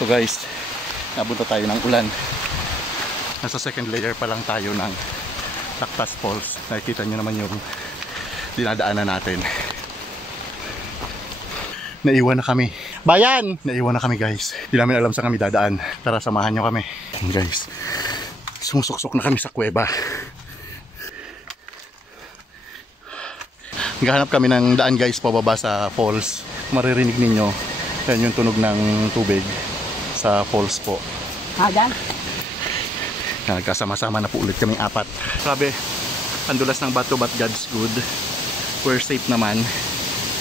So guys, nabunta tayo ng ulan. Nasa second layer pa lang tayo ng Lactas Falls. Nakikita nyo naman yung dinadaanan natin. Naiwan na kami. Bayan! Naiwan na kami guys. Hindi namin alam saan kami dadaan. Tara, samahan nyo kami. Guys, sumusuksok na kami sa kuweba. Naghahanap kami ng daan guys, pababa sa falls. Maririnig ninyo, yan yung tunog ng tubig sa falls po. Hadan? Nagkasama-sama na po ulit kaming apat. Grabe, ang dulas ng bato but God's good. We're safe naman.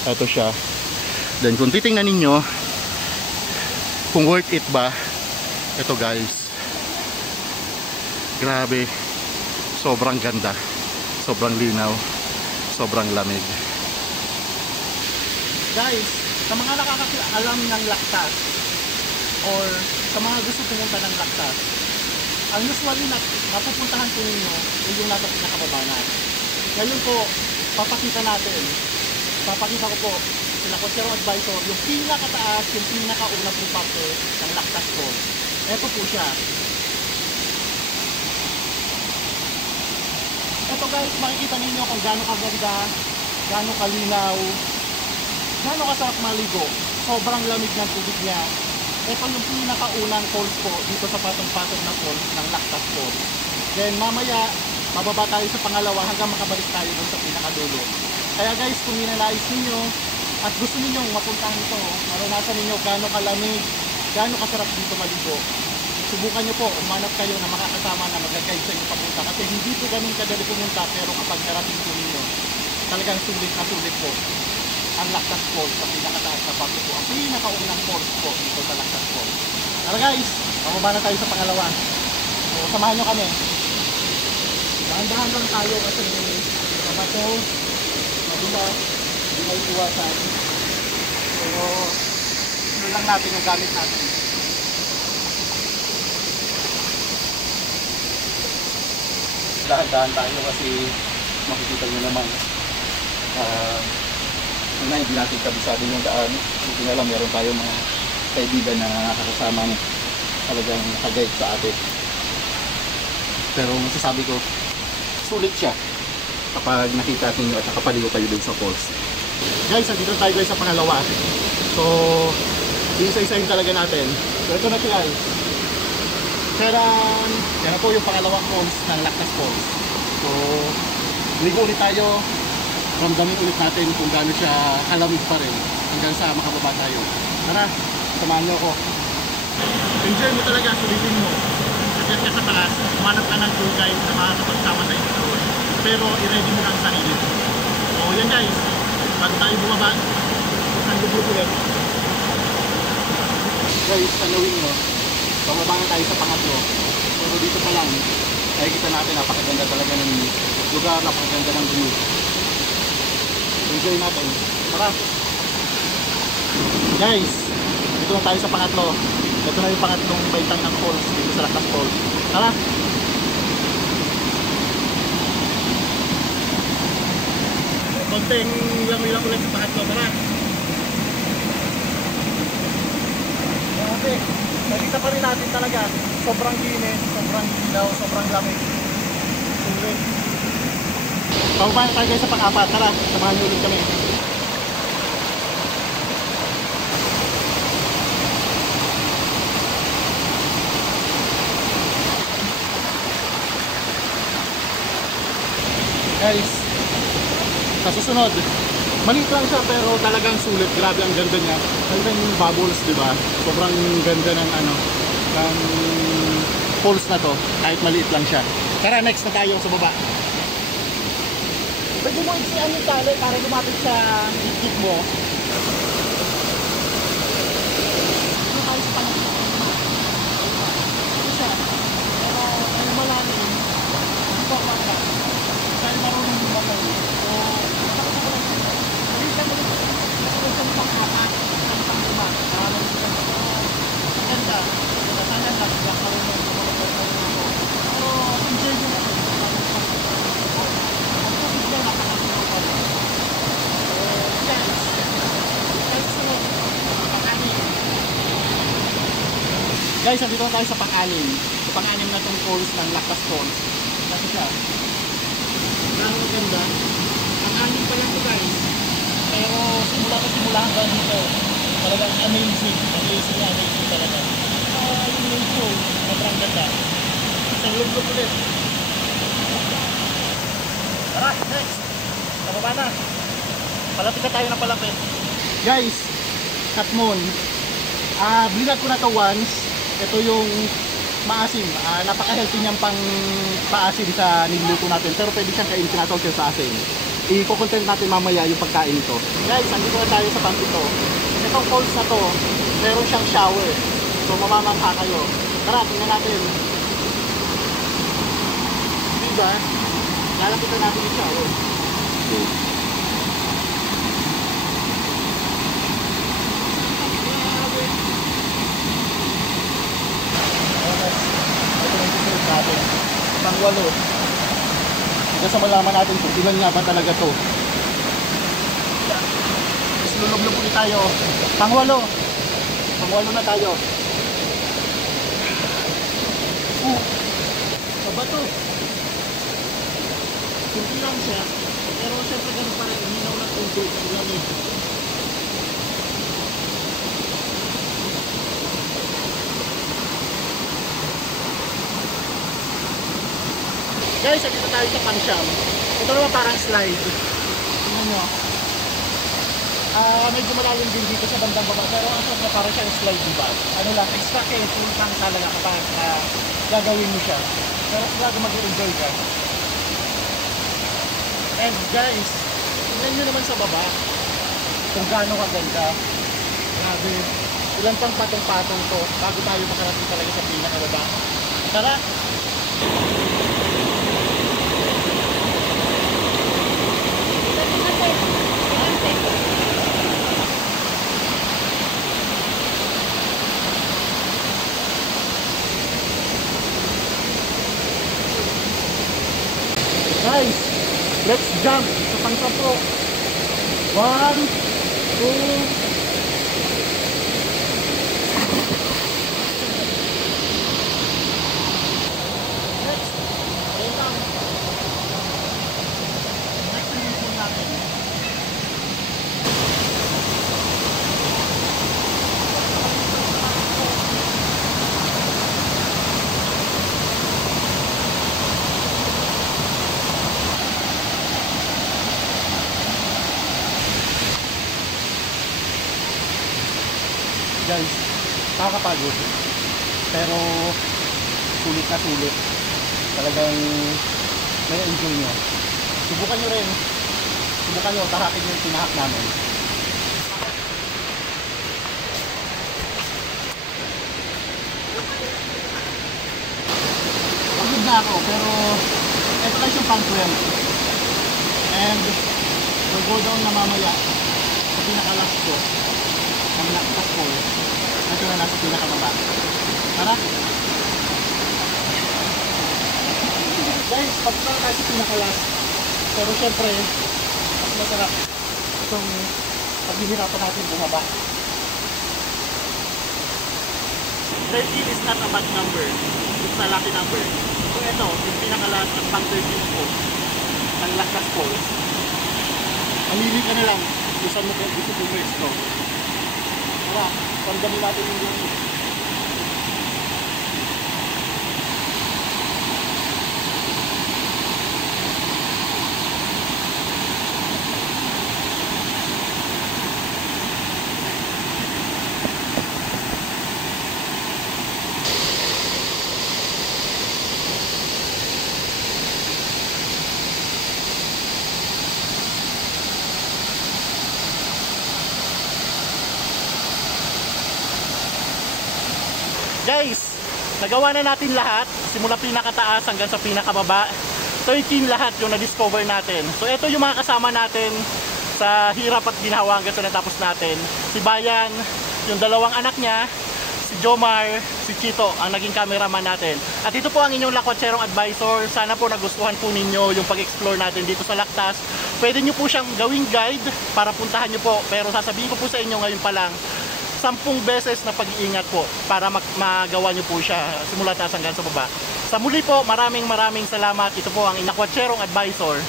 Ito siya. Then kung titingnan ninyo kung worth it ba, ito guys, grabe, sobrang ganda, sobrang linaw, sobrang lamig. Guys, sa mga nakakaalam ng Lactas or sa mga gusto pumunta ng Lactas, ang usually napupuntahan po ninyo yung nasa pinakababa na. Ngayon po, papakita ko po sila ko Zero Advisor, yung pinakataas, yung pinakauna po parte ng Lactas Falls. Ito po siya. Ito guys, makikita ninyo kung gaano kaganda, gaano kalinaw, gaano kasarap maligo. Sobrang lamig ng tubig niya. Ito yung pinakaunang falls po dito sa patong-patong na falls ng Lactas Falls. Then mamaya, bababa tayo sa pangalawa hanggang makabalik tayo dun sa pinakadulo. Kaya guys, kung ninanais ninyo at gusto ninyong mapuntahan ito, maranasan ninyo gaano kalamig, gaano kasarap dito maligo, subukan nyo po, umanap kayo na makakasama na mag-guide sa inyo papunta. Kasi hindi po ganun kadali pumunta, pero kapag narating po ninyo, talagang sulit na sulit po ang Lactas Falls sa pinakataas na parte po. Ang pinakaunang falls po dito sa Lactas Falls. Tara guys, pababa na tayo sa pangalawa. So, samahan nyo kami. Dahan-dahan lang tayo kasi mabato, mabula, hindi may iwasan. Pero ano lang natin yung gamit natin. Dahan-dahan tayo kasi makikita nyo naman hindi natin kabisado yung daan. Hindi nga lang meron tayo mga kaibigan na nakakasamang talagang nakaguide sa atin. Pero masasabi ko, sulit siya kapag nakita ninyo at nakapaligo kayo dun sa falls. Guys, andito tayo guys sa pangalawa. So, isa-isahin talaga natin. So, ito na siya guys. Peran, yan na po yung pangalawang falls ng Lactas Falls. So, ligo ulit tayo. Ramdamin ulit natin kung gaano siya kalamig pa rin hanggang sa makababa tayo. Tara, samahan nyo ako. Enjoy mo talaga, sulitin mo. Kasi ka sa taas, umanap ka ng tour guide na makakapagsama sa inyo. Pero i-ready mo lang ang sarili. So yan guys, bago tayo bumaba, isang gubro ulit. Guys, tanawin nyo, pababa na tayo sa pangatlo. Pero dito pa lang, nakikita natin napakaganda talaga ng lugar, napakaganda ng view. Enjoy natin. Tara. Guys, dito na tayo sa pangatlo. Ito na yung pangatlong baitang ng falls dito sa Lactas Falls. Tara. Konting lang ulit sa pangatlo. Tara. Grabe. Nakita pa rin natin talaga. Sobrang linis, sobrang ilaw, sobrang lamig. Sulit. Pababa tayo guys sa pang-apat. Tara, samahan niyo ulit kami. Guys, sa susunod, maliit lang siya pero talagang sulit. Grabe ang ganda niya. Ganda yung bubbles, di ba? Sobrang ganda ng ng falls na to. Kahit maliit lang siya. Tara, next na tayo sa baba. Pwede mo i-ano yung tali para lumapit sa hit mo. Ano tayo sa pangalan? Ito siya. Pero ay malalim. Hindi pa maka. Dahil marunong lumapit. So, nakakapagod siya. Nalita mo rin. Nakakapagod siya ng pang-apat. Ng pang-lima. Maganda. Sana lang. Marunong lumapit. Pero enjoy mo na. Guys, andito na tayo sa pang-anim. Sa pang-anim na itong falls ng Lactas Falls. Kasi siya. Gano'ng maganda. Pang-anim pa lang ito guys. Pero simula hanggang dito. Talagang amazing. Amazing talaga. Yung main show, sobrang ganda. Isang lublog ulit. Tara, next. Nababa na. Palapit na tayo ng palapit. Guys, Katmon. Blinag ko na to once. Ito yung maasim. Napaka-healthy niyang pang paasim sa niluto natin. Pero pwede siyang kainin, tinatawag siya sa asin. I-content natin mamaya yung pagkain nito. Guys, andito na tayo sa pump ito. Itong falls na to, meron siyang shower. So mamamangha kayo. Tara, tingnan natin. Diba? Lalapitan natin yung shower. Natin. Pang-walo. Hanggang sa malaman natin kung ilan nga ba talaga to. Mas lulog-log ulit tayo. Pang-walo. Pang-walo na tayo. Aba to. Simple lang siya. Pero syempre ganun pa rin. Uminaw na tubig. Ang lamig. Guys, dito tayo sa Pansyam. Ito naman parang slide. Tingnan nyo. Medyo malalim din dito sa bandang baba. Pero ang sarap na parang siyang slide, diba? Ano lang, extra careful lang talaga kapag gagawin mo siya. Pero talaga mag-enjoy ka. And guys, tingnan nyo naman sa baba. Kung gaano kaganda. Grabe. Ilan pang patong-patong to bago tayo makarating talaga sa pinakababa. Tara! Guys, let's jump sa pangkapo. 1, 2, next. Ayun lang. Next mission natin. Guys, nakakapagod. Pero sulit na sulit. Talagang may enjoy nyo. Subukan nyo rin. Subukan nyo, tahakin nyo yung tinahak namin. Pagod na ako, pero ito lang yung pang 12. And we'll go down na mamaya sa pinaka-last ko. Ang Lactas Falls. Ito na nasa pinakababa. Tara! Guys, pagpunta na tayo sa pinaka-last. Pero syempre, mas masarap itong paghihirapan natin bumaba. 13 is not a bad number. It's a lucky number. So ito, yung pinaka-last at pang 13 ko ang Lactas Falls. Mamili ka na lang kung saan mo gusto pumwesto. Tara, pagdami natin yung langit. Guys, nagawa na natin lahat simula pinakataas hanggang sa pinakababa. 13 lahat yung na-discover natin. So ito yung mga kasama natin sa hirap at ginawa hanggang sa natapos natin. Si Bayan, yung dalawang anak niya, si Jomar, si Chito ang naging cameraman natin. At ito po ang inyong Lakwatserong advisor. Sana po nagustuhan po ninyo yung pag-explore natin dito sa Lactas. Pwede nyo po siyang gawing guide para puntahan nyo po. Pero sasabihin ko po sa inyo ngayon pa lang, 10 beses na pag-iingat po para magawa nyo po siya simula taas hanggang sa baba. Sa muli po, maraming salamat. Ito po ang Inakwacherong Advisor.